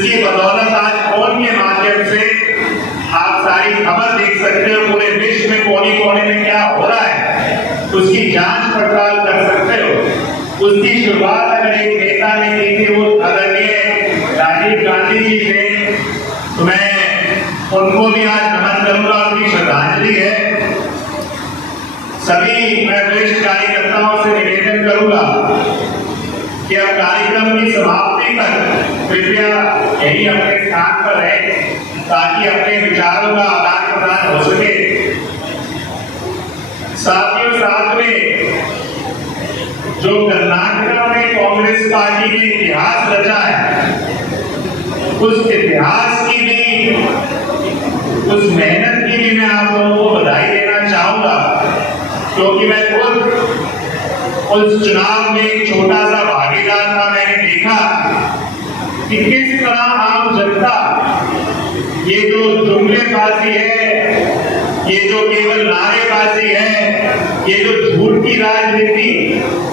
जिसकी बदौलत आज फोन के माध्यम से आप सारी खबर देख सकते हो, पूरे विश्व में कोने कोने में क्या हो रहा है उसकी जांच पड़ताल कर सकते हो। उसकी शुरुआत अगर एक नेता ने की थी, वो आदरणीय राजीव गांधी जी थे, तो मैं उनको भी आज नमन करूंगा, उनकी श्रद्धांजलि है। सभी मैं वरिष्ठ कार्यकर्ताओं से निवेदन करूंगा कि अब कार्यक्रम की समाप्ति तक कृपया यही अपने स्थान पर रहे ताकि अपने विचारों का आदान प्रदान हो सके। साथियों, साथ में जो कर्नाटक में कांग्रेस पार्टी ने इतिहास रचा है, उस इतिहास की भी, उस मेहनत की भी मैं आप लोगों को बधाई देना चाहूंगा, क्योंकि मैं खुद उस चुनाव में एक छोटा सा भागीदार था। मैंने देखा कि किस तरह आम जनता ये जो जुमलेबाजी है, ये जो केवल नारेबाजी है, ये जो झूठ की राजनीति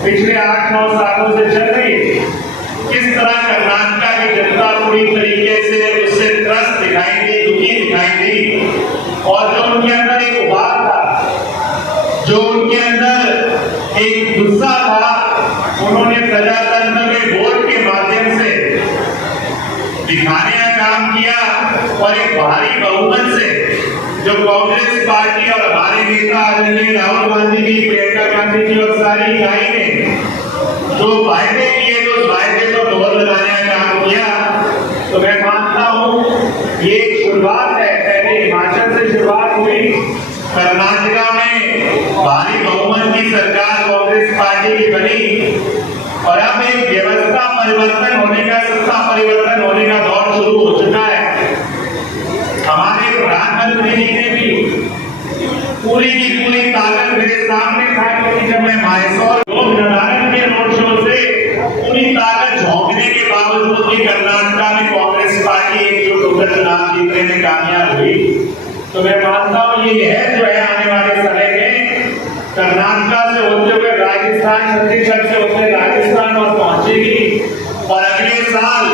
पिछले 8-9 सालों से चल रही है, किस तरह कर्नाटक की जनता पूरी तरीके से उससे त्रस्त दिखाई दी, दुखी दिखाई दी। और जो उनके अंदर एक उबाल था, जो उनके अंदर एक गुस्सा था, उन्होंने प्रजातंत्र में वोट के माध्यम से दिखाने का काम किया और एक भारी बहुमत से जो कांग्रेस पार्टी और हमारे नेता आदरणीय राहुल गांधी जी, प्रियंका गांधी जी और सारी इकाई ने जो वायदे किए, तो उस वायदे को तोड़ लगाने का काम किया। तो मैं मानता हूँ ये एक शुरुआत है। पहले हिमाचल से शुरुआत हुई, कर्नाटक में भारी बहुमत की सरकार कांग्रेस पार्टी की बनी और अब एक व्यवस्था परिवर्तन होने का, सत्ता परिवर्तन होने का दौर शुरू हो चुका है। हमारे प्रधानमंत्री जी ने भी पूरी की पूरी ताकत मेरे सामने था, क्योंकि जब मैं मायसोर नदारन के रोड शो से पूरी ताकत झोंकने के बावजूद भी कर्नाटक में कांग्रेस पार्टी एकजुट होकर चुनाव जीतने में कामयाब हुई। तो मैं मानता हूँ ये लहर जो है आने वाले समय में कर्नाटक से होते हुए राजस्थान, छत्तीसगढ़ से होते राजस्थान और पहुंचेगी। और अगले साल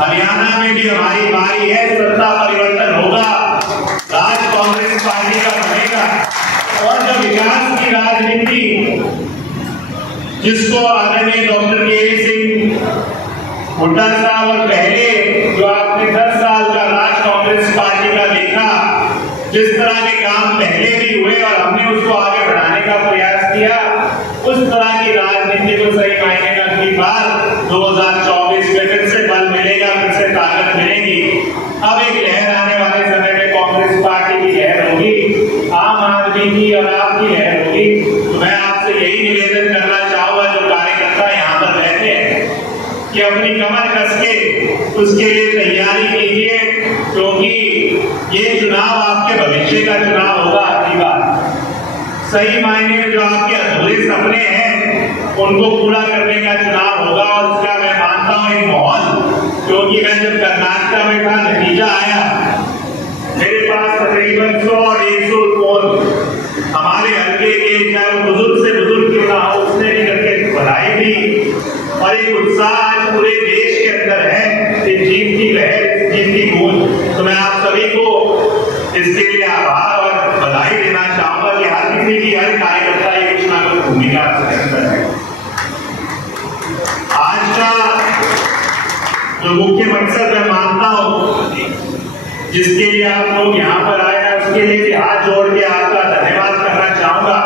हरियाणा में भी हमारी बारी है, सत्ता परिवर्तन होगा, राज कांग्रेस पार्टी का बनेगा। और जो विकास की राजनीति जिसको आदरणीय डॉक्टर के सिंह हुड्डा साहब और पहले जो आपने 10 साल का राज कांग्रेस पार्टी का देखा, जिस तरह के काम पहले भी हुए और हमने उसको आगे बढ़ाने का प्रयास किया, उस तरह की राजनीति को सही मायने में अगली बार 2024 में फिर से बल मिलेगा, फिर से ताकत मिलेगी। अब एक लहर आने वाले समय में कांग्रेस पार्टी की लहर होगी, आम आदमी की और आपकी लहर होगी। तो मैं आपसे यही निवेदन करना चाहूंगा, जो कार्यकर्ता यहाँ पर रहते हैं, कि अपनी कमर कस के उसके लिए तैयारी कीजिए, क्योंकि ये चुनाव आपके भविष्य का चुनाव होगा। अगली बार सही मायने में जो आपके अधूरे सपने हैं उनको पूरा करने का चुनाव होगा। और इसका मैं मानता हूँ एक माहौल, क्योंकि मैं जब कर्नाटक में था, नतीजा आया, मेरे पास तकरीबन 100 और 150 फोन हमारे हल्के के, चाहे वो बुजुर्ग से बुजुर्ग क्यों ना हो, उसने भी करके बधाई दी। और एक उत्साह आज पूरे देश के अंदर है, एक जीत की लहर, जीत की गूंज। तो मैं आप सभी को इसके लिए आभार और बधाई देना चाहूंगा कि हर किसी की, हर कार्यकर्ता ये कुछ ना कुछ भूमिका है। आज का जो मुख्य मकसद मैं मानता हूं, जिसके लिए आप लोग यहाँ पर आए हैं, उसके लिए भी हाथ जोड़ के आपका धन्यवाद करना चाहूंगा।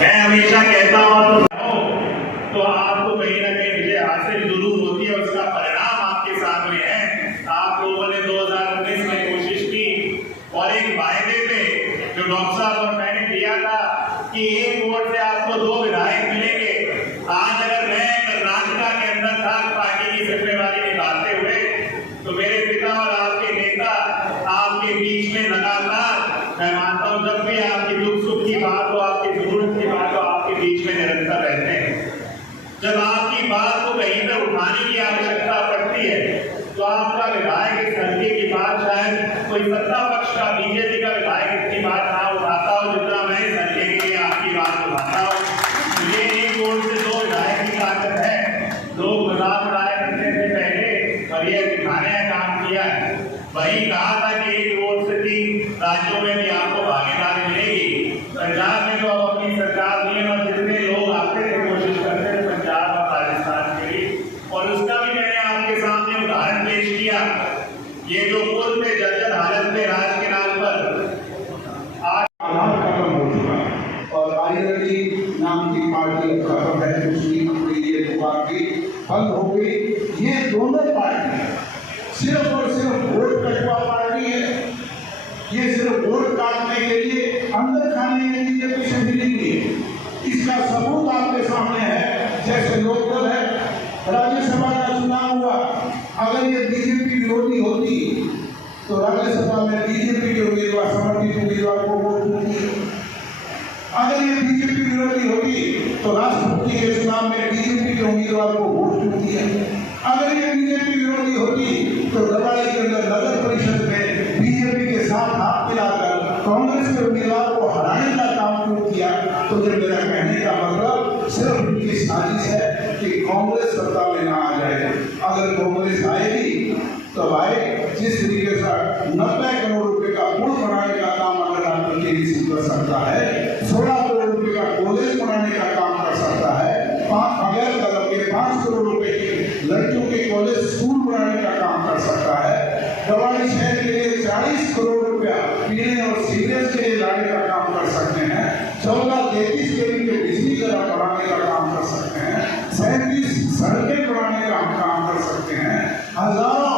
मैं हमेशा कहता हूं तो आपको कहीं ना कहीं विजय हासिल जरूर होती है, उसका परिणाम आपके सामने है। आप लोगों ने 2019 में कोशिश की और एक वायदे पे जो डॉक्टर साहब और मैंने दिया था कि एक वोट से आपको 2 विधायक मिलेंगे। आज अगर मैं कर्नाटक के अंदर था पार्टी की जिम्मेवारी निभाते हुए, तो मेरे पिता और आपके नेता आपके बीच में लगातार, मैं मानता हूँ जब भी आपकी दुख सुख की बात हो, आपकी जरूरत की बात हो, आपके बीच में निरंतर रहते हैं। जब आपकी बात को कहीं पर उठाने की आवश्यकता पड़ती है, तो आपका विधायक इस हल्के की बात शायद कोई सत्ता पक्ष का, बीजेपी का विधायक इतनी बात ना उठाता हो जितना मैं इस हल्के के लिए आपकी बात उठाता हूँ। ये एक वोट से 2 विधायक की ताकत है। लोग मजाक उड़ाया करते थे पहले, और ये दिखाने किया है। वही कहा था कि 1 वोट से 3 राज्यों में भी आपको भागीदारी मिलेगी। पंजाब में तो अब अपनी सरकार नहीं है और जितने लोग आते थे कोशिश करते थे पंजाब और राजस्थान के लिए, और उसका भी मैंने आपके सामने उदाहरण पेश किया। ये जो पुल पे जर्जर हालत में राज के नाम पर आज खत्म हो चुका है और आईआरडी नाम की पार्टी खत्म है, दूसरी पार्टी बंद हो गई। ये दोनों पार्टी सिर्फ और सिर्फ वोट कटवा पार्टी है। ये सिर्फ वोट काटने के लिए, अंदर खाने के लिए पीछे मिलेंगे। इसका सबूत आपके सामने है। जैसे लोकदल है, राज्यसभा का चुनाव हुआ, अगर ये बीजेपी विरोधी होती तो राज्यसभा में बीजेपी के उम्मीदवार, समर्थित उम्मीदवार को वोट देती। अगर ये बीजेपी विरोधी होती तो राष्ट्रपति के चुनाव में बीजेपी के उम्मीदवार को वोट देती है। अगर ये बीजेपी विरोधी होती तो दवाई के अंदर नगर परिषद में बीजेपी के साथ हाथ मिलाकर कांग्रेस के उम्मीदवार को हराने का काम क्यों किया? तो ये मेरा कहने का मतलब सिर्फ उनकी साजिश है कि कांग्रेस सत्ता में ना आ जाए। अगर कांग्रेस आएगी तो भाई जिस तरीके से 90 करोड़ रुपए का पुल बनाने का काम अगर डॉक्टर के सिंह कर सकता है, 16 करोड़ रुपए का कॉलेज बनाने का काम कर सकता है, 5 करोड़ रुपए की लड़कियों के कॉलेज स्कूल बनाने का काम कर सकता है, दवाई शहर के लिए 40 करोड़ रुपया पीने और सीवरेज के लिए लाने का काम कर सकते हैं, 14-33 केवी के बिजली दर बढ़ाने का काम कर सकते हैं, 37 सड़कें बनाने का काम कर सकते हैं, हजारों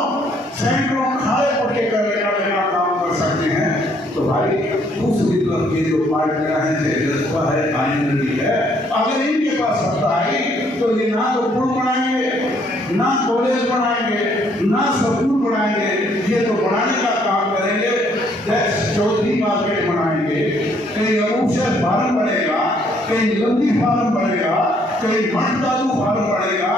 सैकड़ों खाए पट्टे करने का काम कर सकते हैं। तो भाई दूसरी तरफ की जो पार्टियां हैं, जयललिता है, आईएनएलडी है, अगर इनके पास सत्ता आई तो ये ना तो पुल बनाएंगे, ना कॉलेज बनाएंगे, ना स्कूल बनाएंगे, ये तो बनाने का काम करेंगे। चौधरी मार्केट बनाएंगे, कहीं अमूशर फार्म बनेगा, कहीं लंबी फार्म बनेगा, कहीं मटदालू फार्म बनेगा।